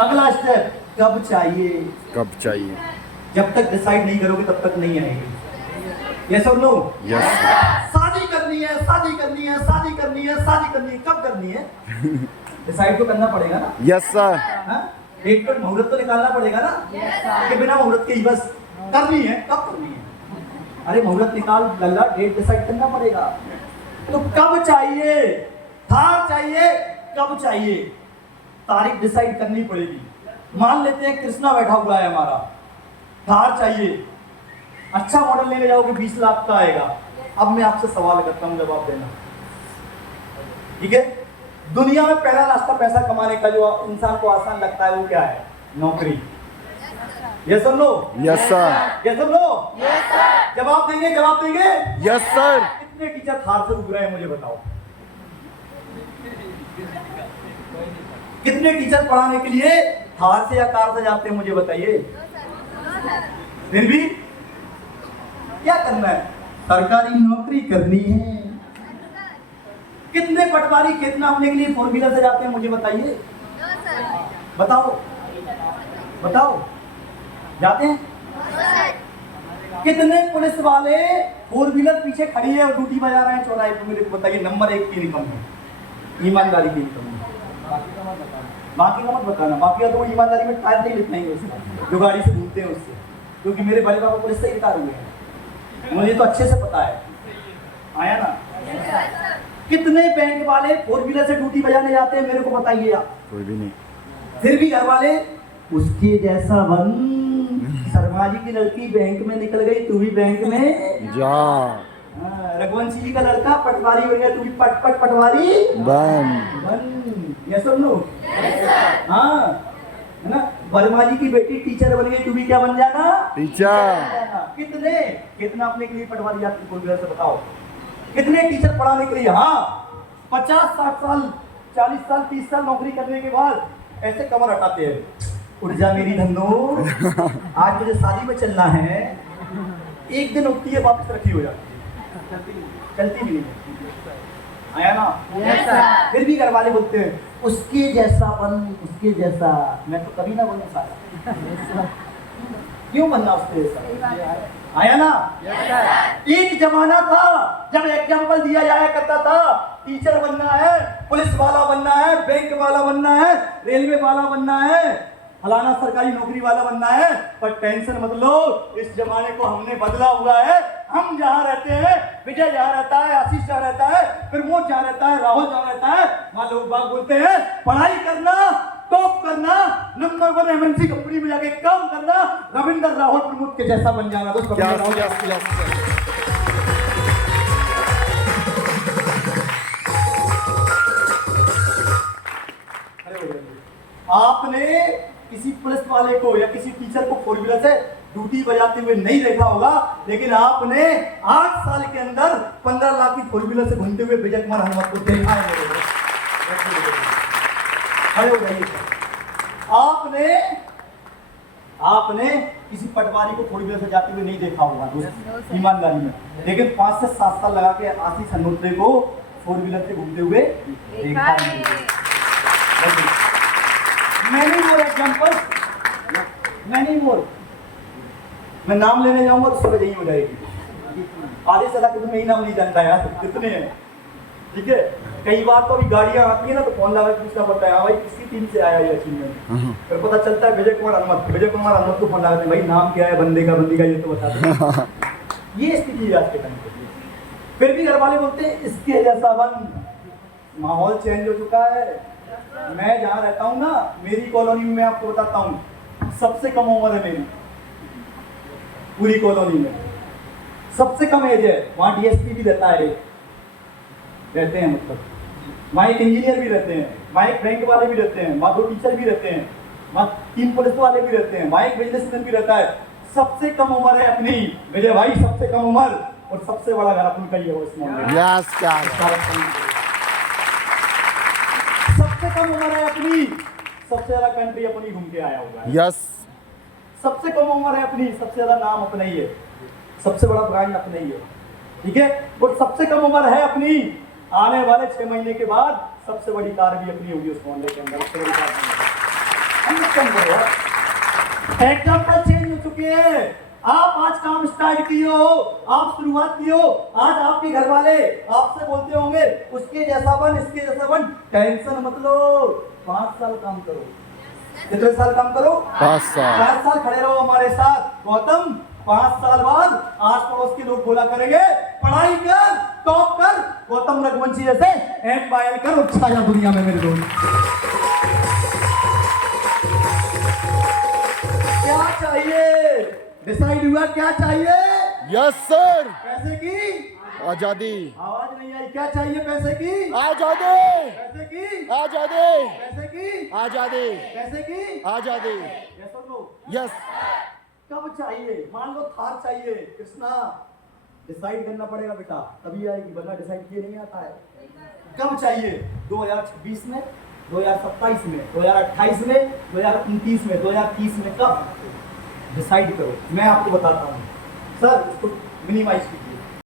अगला स्टेप, कब चाहिए? कब चाहिए? जब तक डिसाइड नहीं करोगे तब तक नहीं आएगी। यस और नो? यस। शादी करनी है, शादी करनी है, शादी करनी है, शादी करनी है, कब करनी है? डिसाइड तो करना पड़ेगा ना। Yes sir. डेट पर मुहूर्त तो निकालना पड़ेगा ना। कि बिना मुहूर्त के ही बस करनी है, कब करनी है? अरे मुहूर्त निकाल लल्ला, डेट डिसाइड करना पड़ेगा। तो कब चाहिए? थार चाहिए, कब चाहिए? तारीख डिसाइड करनी पड़ेगी। मान लेते हैं कृष्णा बैठा हुआ है हमारा, थार चाहिए, अच्छा मॉडल लेने जाओगे 20 लाख का आएगा। अब मैं आपसे सवाल करता हूं, जवाब देना, ठीक है? दुनिया में पहला रास्ता पैसा कमाने का जो इंसान को आसान लगता है वो क्या है? नौकरी। यस और नो? Yes sir. यस और नो? Yes sir. जवाब देंगे, जवाब देंगे? Yes sir. कितने टीचर थार से उग रहे हैं मुझे बताओ? कितने टीचर पढ़ाने के लिए थार से या कार से जाते हैं मुझे बताइए? फिर भी क्या करना है? सरकारी नौकरी करनी है। कितने पटवारी खेत नापने के लिए 4 व्हीलर से जाते हैं मुझे बताइए? बताओ बताओ, जाते हैं? कितने पुलिस वाले 4 व्हीलर पीछे खड़ी है और ड्यूटी बजा रहे हैं चौराहे पे? मेरे को बताइए। नंबर 1 की इनकम है, ईमानदारी की इनकम है। बाकी का मत बताना, बाकी का तो ईमानदारी में टायर नहीं लिखना है उसका, जो गाड़ी से घूमते हैं उससे, क्योंकि मेरे बड़े बाबा पुलिस से रिटायर हुए हैं, मुझे तो अच्छे से पता है। आया ना? कितने बैंक वाले 4 व्हीलर से ड्यूटी बजाने जाते हैं मेरे को बताइए आप? कोई भी नहीं। फिर भी घर वाले उसके जैसा बन, शर्मा जी की लड़की बैंक में निकल गई, तू भी बैंक में जा। रघुवंशी जी का लड़का पटवारी बन गया, तू भी पट पट पटवारी बन। यस और नो? हाँ, है ना? वर्मा जी की बेटी टीचर बन गई, तू भी क्या बन जाना? टीचर। कितना अपने के लिए पटवारी जाती है 4 व्हीलर से बताओ? कितने टीचर पढ़ाने के लिए? हाँ, 50-60 साल, 40 साल, 30 साल नौकरी करने के बाद ऐसे कमर हटाते हैं, उठ जा मेरी धन्नो, आज मुझे शादी में चलना है। एक दिन उठती है, वापस रखी हो जाती है, चलती भी नहीं। आया ना? फिर भी घर वाले बोलते हैं उसके जैसा बन, उसके जैसा। मैं तो कभी ना बनूं साला, क्यों बनना उसके जैसा? आया ना? एक जमाना था जब एग्जाम्पल दिया जाया करता था, टीचर बनना है, पुलिस वाला बनना है, बैंक वाला बनना है, रेलवे वाला बनना है, फलाना सरकारी नौकरी वाला बनना है। पर टेंशन मत लो, इस जमाने को हमने बदला हुआ है। हम जहाँ रहते हैं, विजय जहाँ रहता है, आशीष जहाँ रहता है, प्रमोद जहाँ रहता है, राहुल जहाँ रहता है, वहाँ लोग बाग बोलते हैं पढ़ाई करना, टॉप करना, नंबर 1 एमएनसी कंपनी में जाके काम करना, रविंद्र राहुल प्रमोद के जैसा बन जाना। दोस्तों आपने किसी पुलिस वाले को या किसी टीचर को 4 व्हीलर से ड्यूटी बजाते हुए नहीं देखा होगा, लेकिन आपने 8 साल के अंदर 15 लाख की 4 व्हीलर से घूमते हुए विजय कुमार हनुमत को देखा है। खड़े हो जाइए। आपने किसी पटवारी को 4 व्हीलर से जाते हुए नहीं देखा होगा ईमानदारी में, लेकिन 5 से 7 साल लगा के आशीष अनुत्रे को 4 व्हीलर से घूमते हुए देखा है। Many more example, many more. मैं नाम लेने जाऊंगा तो सब यही हो जाएगी। आधे से ज्यादा तुम्हें यही नाम नहीं जानता यार, कितने हैं? ठीक है, कई बार तो अभी गाड़ियां आती है ना तो फोन लगा के पूछना पड़ता है, हाँ भाई किसकी टीम से आया ये अचीवमेंट, फिर पता चलता है विजय कुमार हनुमत को फोन लगाते हैं, भाई नाम क्या है बंदी का ये तो बता दो। ये स्थिति है आज के टाइम पे। फिर भी घर वाले बोलते हैं इसके जैसा बन। माहौल चेंज हो चुका है। मैं जहाँ रहता हूँ ना, मेरी कॉलोनी में मैं आपको बताता हूँ, सबसे कम उम्र है मेरी पूरी कॉलोनी में, सबसे कम एज है। वहाँ डीएसपी भी रहता है, रहते हैं, मतलब वहाँ एक इंजीनियर भी रहते हैं, वहाँ एक बैंक वाले भी रहते हैं, वहाँ 2 टीचर भी रहते हैं, वहाँ 3 पुलिस वाले भी रहते हैं, वहाँ एक बिजनेसमैन भी रहता है। सबसे कम उम्र है अपनी विजय भाई, सबसे कम उम्र, और सबसे बड़ा घर अपनी का ही है। सबसे कम उम्र है अपनी, सबसे ज्यादा कंट्री अपनी घूम के आया होगा। यस। सबसे कम उम्र है अपनी, सबसे ज्यादा नाम अपना ही है, सबसे बड़ा ब्रांड अपना ही है। ठीक है, और सबसे कम उम्र है अपनी, आने वाले 6 महीने के बाद सबसे बड़ी कार भी अपनी होगी उस मोहल्ले के अंदर। अंडरस्टैंड करो यार। एग्जाम्पल चेंज हो चुके हैं। आप आज काम स्टार्ट किए हो, आप शुरुआत किए हो, आज आपके घर वाले आपसे बोलते होंगे उसके जैसा बन, इसके जैसा बन। टेंशन मत लो, 5 साल काम करो। कितने साल काम करो? 5 साल। 4 साल खड़े रहो हमारे साथ। गौतम 5 साल बाद आस पड़ोस के लोग बोला करेंगे पढ़ाई कर, टॉप कर, गौतम रघुवंशी जैसे एम्पायर कर और छाया दुनिया में मेरे दोस्त। क्या चाहिए? डिसाइड हुआ क्या चाहिए? Yes sir. पैसे की आजादी। आवाज नहीं आई। क्या चाहिए? पैसे की आजादी। पैसे की आजादी। पैसे की आजादी। पैसे की आजादी। यस और नो? यस। कब चाहिए? मान लो थार चाहिए। कृष्णा डिसाइड करना पड़ेगा बेटा, तभी आएगी, वरना डिसाइड किए नहीं आता है। कब चाहिए? 2026 में, 2027 में, 2028 में, 2029 में, 2030 में? कब? डिसाइड करो। मैं आपको बताता हूँ। सर इसको मिनिमाइज कीजिए।